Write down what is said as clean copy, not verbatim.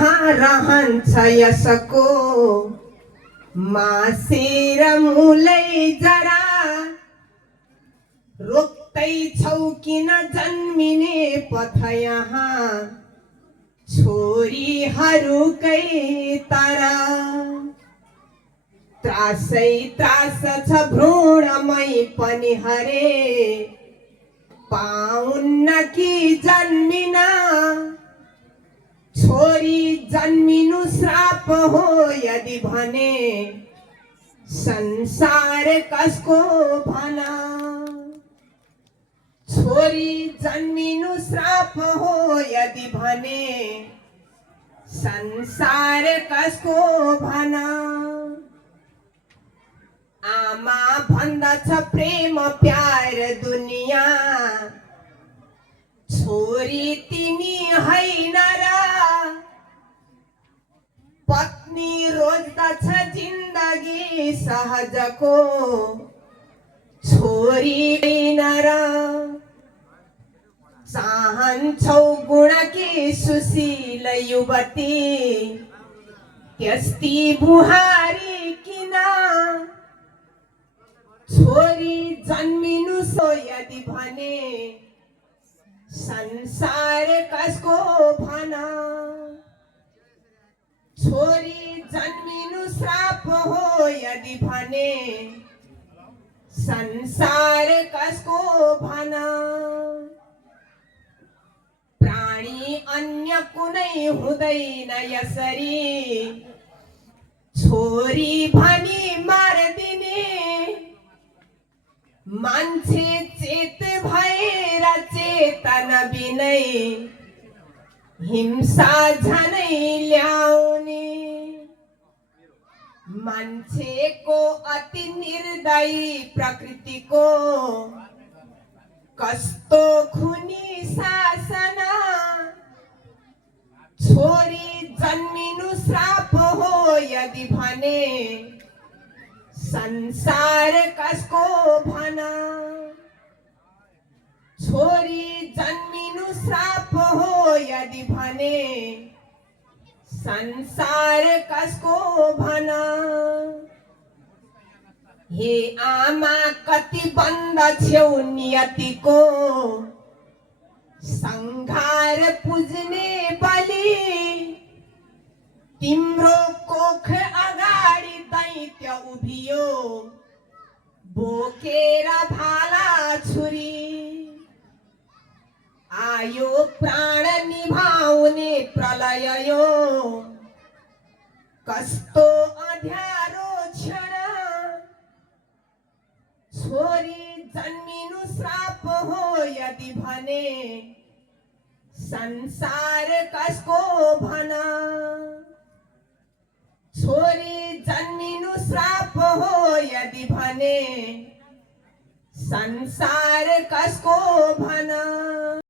कहाँ रहन्छ यसको मासेर मुलै जरा रोक्दै छौ किन जन्मिने पथ यहाँ छोरीहरूकै तारा त्रासै त्रास छ भ्रूणमै पनि हरे पाउन्न कि जन्मिन छोरी जन्मिनु श्राप हो यदि भने संसार कसको भना छोरी जन्मिनु श्राप हो यदि भने संसार कसको भना आमा भन्दछ प्रेम प्यार दुनिया छोरी तिमी हैन र पत्नी रोज्दछ जिन्दगी सहजको छोरी हैन र चाहन्छौ गुणकी सुशील युवती त्यस्ती बुहारी किन छोरी जन्मिनु सो यदि भने संसार कसको भना छोरी जन्मिनु श्राप हो यदि भने संसार कसको भना प्राणी अन्य कुनै हुँदैन यसरी छोरी भनी मार्दिने मान्छे चेत भएर चेतन बिनै हिंसा झनै ल्याउने मान्छेको अति निर्दयी प्रकृतिको कस्तो खुनी शासन छोरी जन्मिनु श्राप हो यदि भने संसार कसको भना छोरी जन्मिनु श्राप हो यदि भने संसार कसको भना हे आमा कति बन्द छेउ नियतिको संघार पुज्ने बलि तिम्रो कोख अगाडि दैत्य उभियो बोकेर भाला छुरी आयो प्राण निभाउने प्रलय यो कस्तो अँध्यारो क्षण छोरी जन्मिनु श्राप हो यदि भने संसार कसको भना छोरी जन्मिनु श्राप हो यदि भने संसार कसको भना।